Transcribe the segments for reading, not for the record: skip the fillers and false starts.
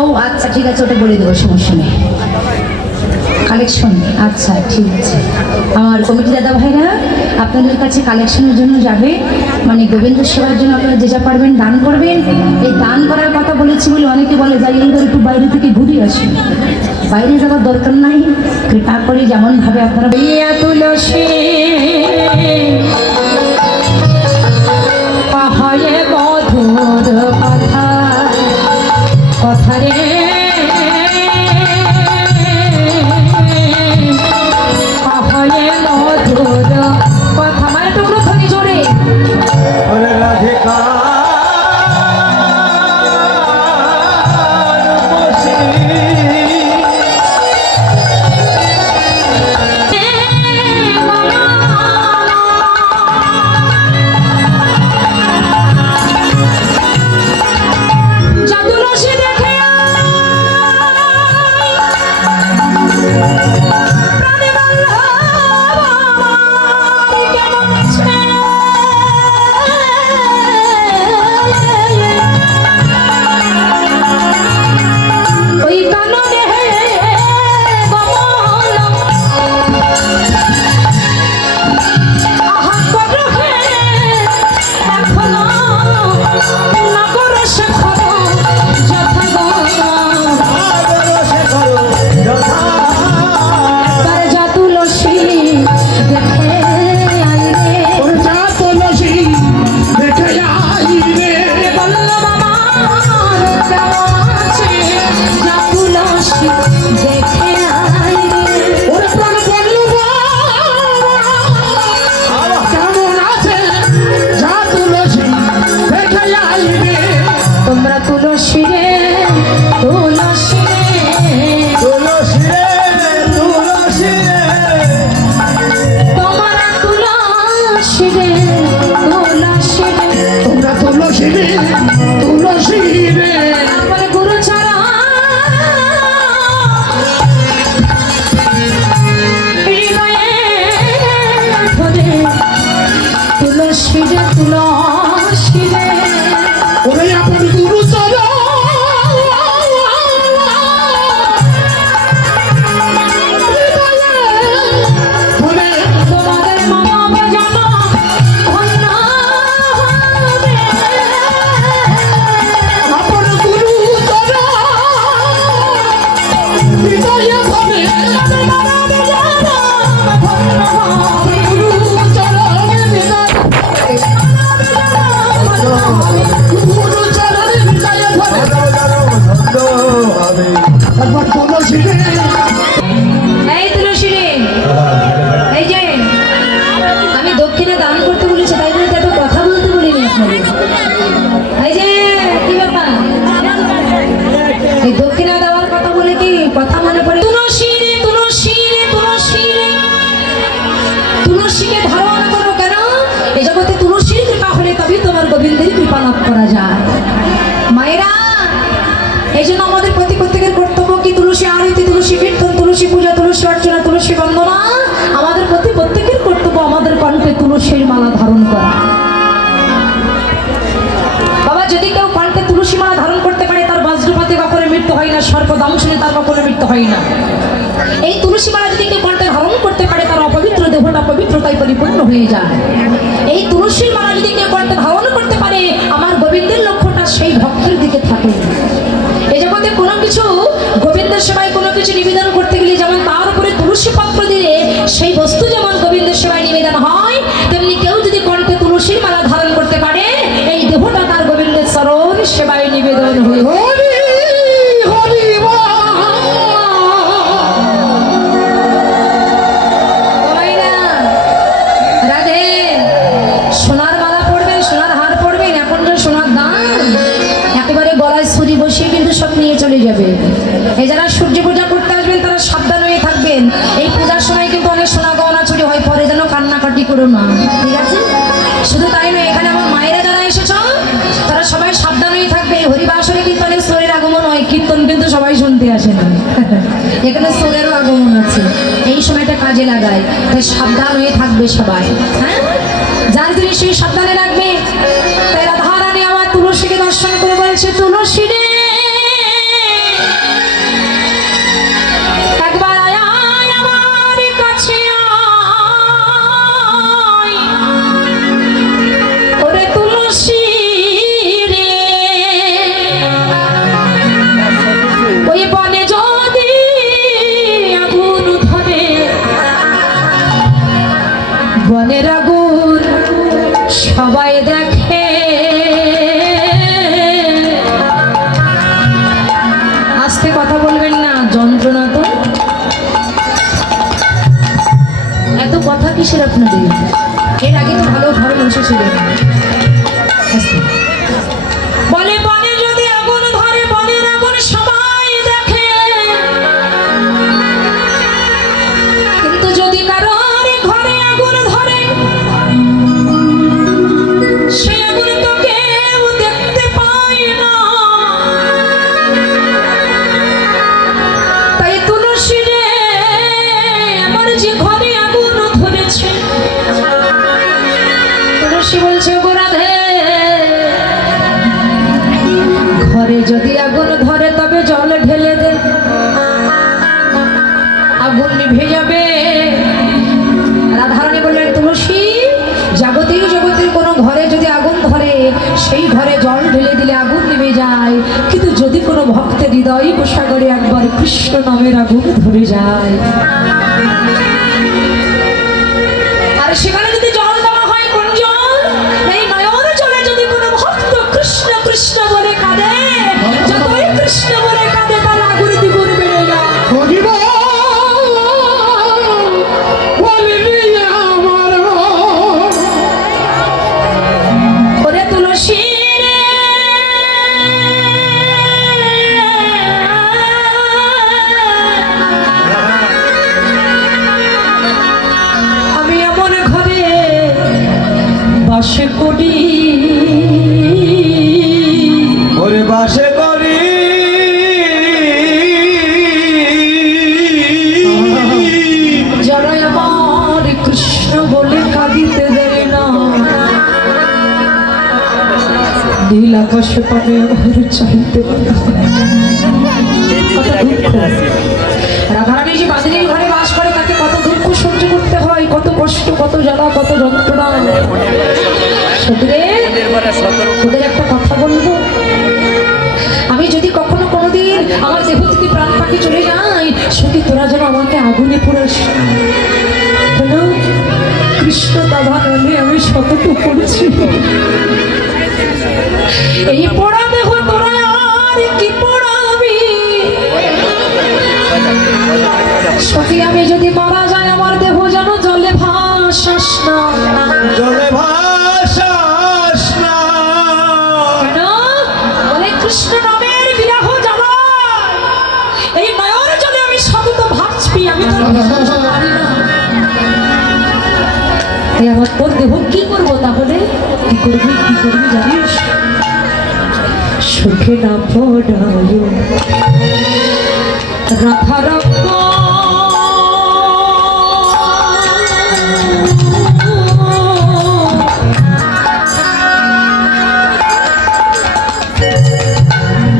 ও আচ্ছা ঠিক আছে, ওটা বলে দেবো, সমস্যা নেই। কালেকশন, আচ্ছা ঠিক আছে। আমার কমিটি দাদা ভাইরা আপনাদের কাছে কালেকশনের জন্য যাবে, মানে গোবিন্দ সেবার জন্য আপনারা যে যা পারবেন দান করবেন। এই দান করার কথা বলেছি বলে অনেকে বলে যাই এইবার একটু বাইরে থেকে ঘুরে আসি, বাইরে যাওয়ার দরকার নাই, কৃপা করে যেমনভাবে আপনারা তুলসী পাহাড়ে মধুর কথা কথা রে পাহাড়ে মধুর কথা, মানে টুকরো ধনি জোরে তুলসীর মালা ধারণ করা। বাবা যদি কেউ কণ্ঠে তুলসী মালা ধারণ করতে পারে তার বজ্রপাতে কখনো মৃত্যু হয় না, সর্পদংশনে তার কখনো মৃত্যু হয় না। এই তুলসী মালা যদি কেউ কণ্ঠে ধারণ করতে পারে তার অপবিত্র দেহটা পবিত্রতায় পরিপূর্ণ হয়ে যায়। এই তুলসীর মালা যদি কেউ কণ্ঠে ধারণ করতে পারে আমার গোবিন্দের লক্ষ্যটা সেই ভক্তের দিকে থাকে। এই জগতে কোনো কিছু গোবিন্দের সেবায় কোনো কিছু নিবেদন করতে গেলে যেমন তার উপরে তুলসী পত্র দিলে সেই বস্তু যেমন গোবিন্দের সেবায় নিবেদন হয়, তেমনি কেউ যদি কণ্ঠে তুলসীর মালা ধারণ করতে পারে এই দেহটা তার গোবিন্দের চরণ সেবায় নিবেদন হয়ে রাধে। সোনার মালা পড়বেন, সোনার হার পড়বেন, এখন যে সোনার দাম একেবারে গলায় ছুরি বসিয়ে কিন্তু সব নিয়ে চলে যাবে। এই যারা সূর্য পূজা করতে আসবেন তারা সাবধান হয়ে থাকবেন। এই পূজার সময় কিন্তু অনেক সোনা গহনা চুরি হয়, পরে যেন কান্নাকাটি করো না, ঠিক আছে? শুধু তাই নয়, এখানে আমার মায়েরা যারা এসেছ তারা সবাই সাবধান হয়ে থাকবে। হরিবাসরে কিন্তু অনেক সোরের আগমন হয়, কীর্তন কিন্তু সবাই শুনতে আসে না, এখানে সোরেরও আগমন আছে। এই সময়টা কাজে লাগায়, তাই সাবধান হয়ে থাকবে সবাই। হ্যাঁ, যার জিনিস সেই সাবধানে রাখবে। তাই রাধারানী আমার তুলসীকে দর্শন করে বলছে, তুলসী রে আস্তে কথা বলবেন না, যন্ত্রণা তো। এত কথা কিসের আপনাদের? এর আগে তো ভালো ঘরে বসেছিলেন। বলে বনে যদি আগুন ধরে, বনের আগুন সবাই দেখে, কিন্তু যদি কারোর ঘরে আগুন ধরে, সে আগুন তো কেউ দেখতে পায় না। তাই তুলসী রে, আমার যে ঘরে আগুন ধরেছে, তুলসী বলছে গো রাধে, ঘরে যদি আগুন ধরে তবে জল ঢেলে দে, আগুন নিভে যাবে। রাধারানী বললেন তুলসী, জাগতিক জগতের কোনো ঘরে যদি আগুন ধরে, সেই ঘরে জল ঢেলে দিলে আগুন নিভে যায়, কিন্তু যদি কোনো ভক্তের হৃদয় উপসাগরে একবার কৃষ্ণ নামের আগুন ধরে যায়, আর সেখানে যদি জল দেওয়া হয়, কোন জল? এই নয়ন জলে যদি কোনো ভক্ত কৃষ্ণ কৃষ্ণ বলে কাঁদে, যতই কৃষ্ণ বলে কাঁদে, তার আগুন দ্বিগুণ বেড়ে যায়। ওরে তুলসী রে, আমি এমন ঘরে বাস করি, ওরে বাসে করি, যারা আমার কৃষ্ণ বলে কাঁদিতে দেয় না, নীল আকাশ পাবে আমার চাইতে পারে। রাধারানী যে বাদিনীর ঘরে বাস করে, তাকে কত দুঃখ সহ্য করতে হয়, কত কষ্ট, কত জ্বালা, কত যন্ত্রণা। তোদের একটা কথা বলবো, আমি যদি কখনো কোনোদিন আমার দেহ থেকে প্রাণ পাখি চলে যাই, সত্যি তোরা যেন আমাকে আগুনে পোড়াস। কৃষ্ণ দাদা নামে আমি শতটুকু করেছি, এই পোড়া দেহ তোরা আর কি পোড়াবি। সত্যি আমি যদি মারা যাই, আমার দেহ যেন জলে ভাসাস না, জলে ভাসাস না। কেন? বলে কৃষ্ণ নামের বিরহ জ্বালা, এই নয়ন জলে আমি সতত ভাসবি, আমি তোর বিশ্বাস করি না। এই আমার তোর দেহ কি করবো তাহলে? কি করবি জানিস? সুখে না পড়ায় রাধা রক্ত,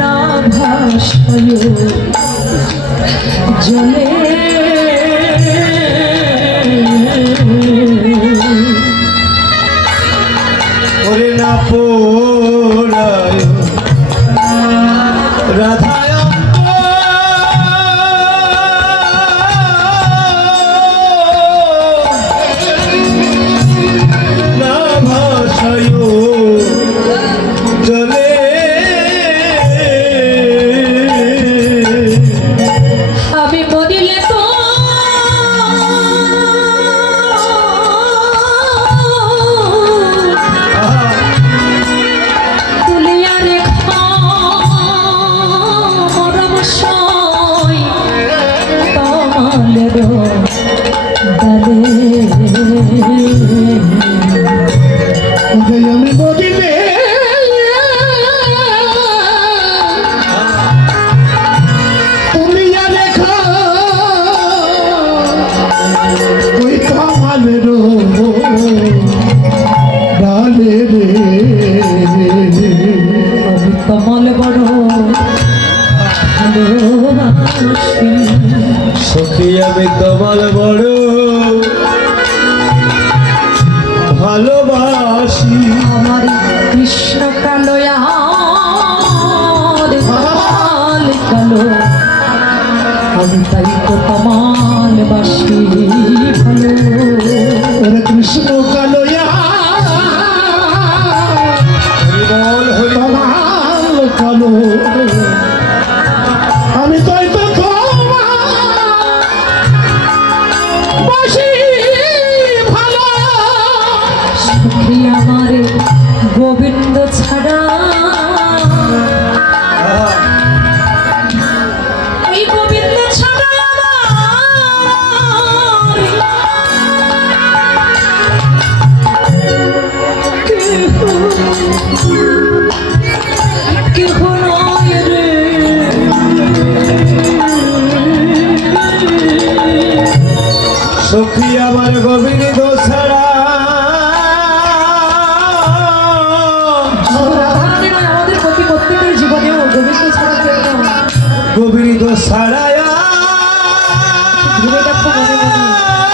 না ভাসায় জলে, ওরে না পোড়ায় রাধায় না ভাসায় জলে, আমি মরিলে তো তুলিয়া রেখা মরম সই তমালের ডালে, আমি বলিলে তুলিয়া রেখা ওই কামালের ডালে রে, আমি তমাল বড় ভালোবাসি। সখী আমি কমাল বড় ভালোবাসি, আমার কৃষ্ণ কালো কালো, আমি তাই তো তমাল বাসি ভালো। ওরে কৃষ্ণ কালোয়া হরিবল হরিবল কালো, আমি তো বাসি ভালো সখী আমার গোবিন্দ ছাড়া এই গোবিন্দ ছাড়া কেহ নয় রে। সখী আমার গোবিন্দ ছাড়া রাধারানী নয়, আমাদের প্রতি প্রত্যেকের জীবনেও গোবিন্দ ছাড়া কেউ নয়। গোবিন্দ ছাড়া ভেবে দেখো মনে মনে।